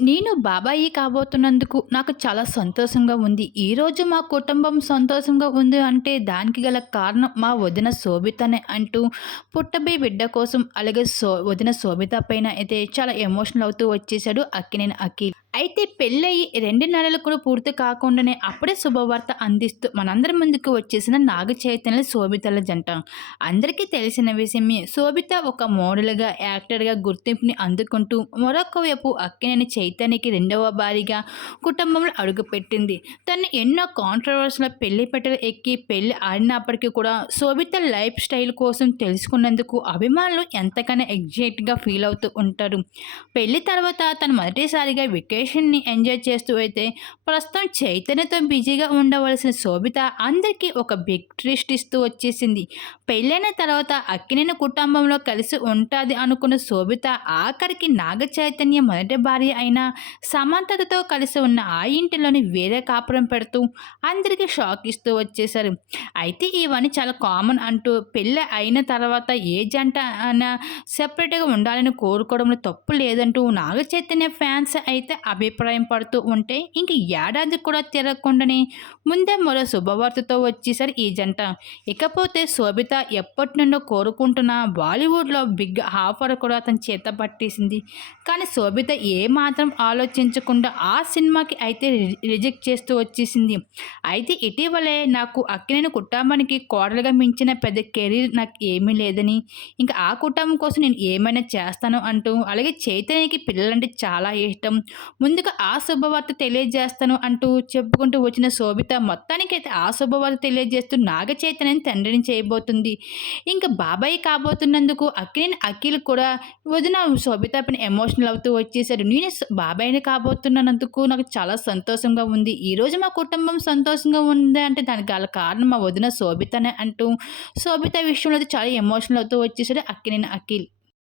నేను బాబాయి కాబోతున్నందుకు నాకు చాలా సంతోషంగా ఉంది. ఈరోజు మా కుటుంబం సంతోషంగా ఉంది అంటే దానికి గల కారణం మా వదిన శోభితనే అంటూ పుట్టబోయే బిడ్డ కోసం అలాగే సో వదిన శోభిత పైన అయితే చాలా ఎమోషనల్ అవుతూ వచ్చేసాడు అక్కినేని అఖిల్. అయితే పెళ్ళయి రెండు నెలలు కూడా పూర్తి కాకుండానే అప్పుడే శుభవార్త అందిస్తూ మనందరి ముందుకు వచ్చేసిన నాగ చైతన్య, శోభితల జంట. అందరికీ తెలిసిన విషయమే శోభిత ఒక మోడల్‌గా, యాక్టర్‌గా గుర్తింపుని అందుకుంటూ మరొక వైపు అక్కినేని చైతన్యకి రెండవ భారీగా కుటుంబంలో అడుగుపెట్టింది. తను ఎన్నో కాంట్రవర్సీల పెళ్ళి పెట్టలు ఎక్కి పెళ్ళి ఆడినప్పటికీ కూడా శోభిత లైఫ్ స్టైల్ కోసం తెలుసుకున్నందుకు అభిమానులు ఎంతకైనా ఎగ్జైట్‌గా ఫీల్ అవుతూ ఉంటారు. పెళ్ళి తర్వాత తను మొదటిసారిగా వెకేషన్‌ని ఎంజాయ్ చేస్తూ అయితే ప్రస్తుతం చైతన్యతో బిజీగా ఉండవలసిన శోభిత అందరికీ ఒక బిగ్ ట్విస్ట్ ఇస్తూ వచ్చేసింది. పెళ్ళైన తర్వాత అక్కినేని కుటుంబంలో కలిసి ఉంటుంది అనుకున్న శోభిత ఆఖరికి నాగ చైతన్య మొదటి భార్య అయిన సమంతతో కలిసి ఉన్న ఆ ఇంటిలోని వేరే కాపురం పెడుతూ అందరికీ షాక్ ఇస్తూ వచ్చేశారు. అయితే ఇవన్నీ చాలా కామన్ అంటూ పెళ్ళి అయిన తర్వాత ఏ జంట అయినా సెపరేట్‌గా ఉండాలని కోరుకోవడంలో తప్పు లేదంటూ నాగ చైతన్య ఫ్యాన్స్ అయితే అభిప్రాయం పడుతూ ఉంటే ఇంక ఏడాది కూడా తిరగకుండానే ముందే మరో శుభవార్తతో వచ్చేసారు ఈ జంట. ఇకపోతే శోభిత ఎప్పటి నుండో కోరుకుంటున్న బాలీవుడ్‌లో బిగ్ ఆఫర్ కూడా అతను చేత పట్టేసింది. కానీ శోభిత ఏమాత్రం ఆలోచించకుండా ఆ సినిమాకి అయితే రి రిజెక్ట్ చేస్తూ వచ్చేసింది. అయితే ఇటీవలే నాకు అక్కినేని కుటుంబానికి కోడలుగా మించిన పెద్ద కెరీర్ నాకు ఏమీ లేదని, ఇంకా ఆ కుటుంబం కోసం నేను ఏమైనా చేస్తాను అంటూ అలాగే చైతన్యకి పిల్లలంటే చాలా ఇష్టం. ముందుగా ఆ శుభవార్త తెలియజేస్తాను అంటూ చెప్పుకుంటూ వచ్చిన శోభిత మొత్తానికైతే ఆ శుభవార్త తెలియజేస్తూ నాగ చైతన్యని తండ్రిని చేయబోతుంది. ఇంకా బాబాయ్ కాబోతున్నందుకు అక్కినేని అఖిల్ కూడా వదిన శోభిత పైన ఎమోషనల్ అవుతూ వచ్చేసాడు నేను బాబాయ్ని కాబోతున్నందుకు నాకు చాలా సంతోషంగా ఉంది. ఈరోజు మా కుటుంబం సంతోషంగా ఉంది అంటే దానికి గల కారణం మా వదిన శోభితనే అంటూ శోభిత విషయంలో అయితే చాలా ఎమోషనల్ అవుతూ వచ్చేసాడు అక్కినేని అఖిల్.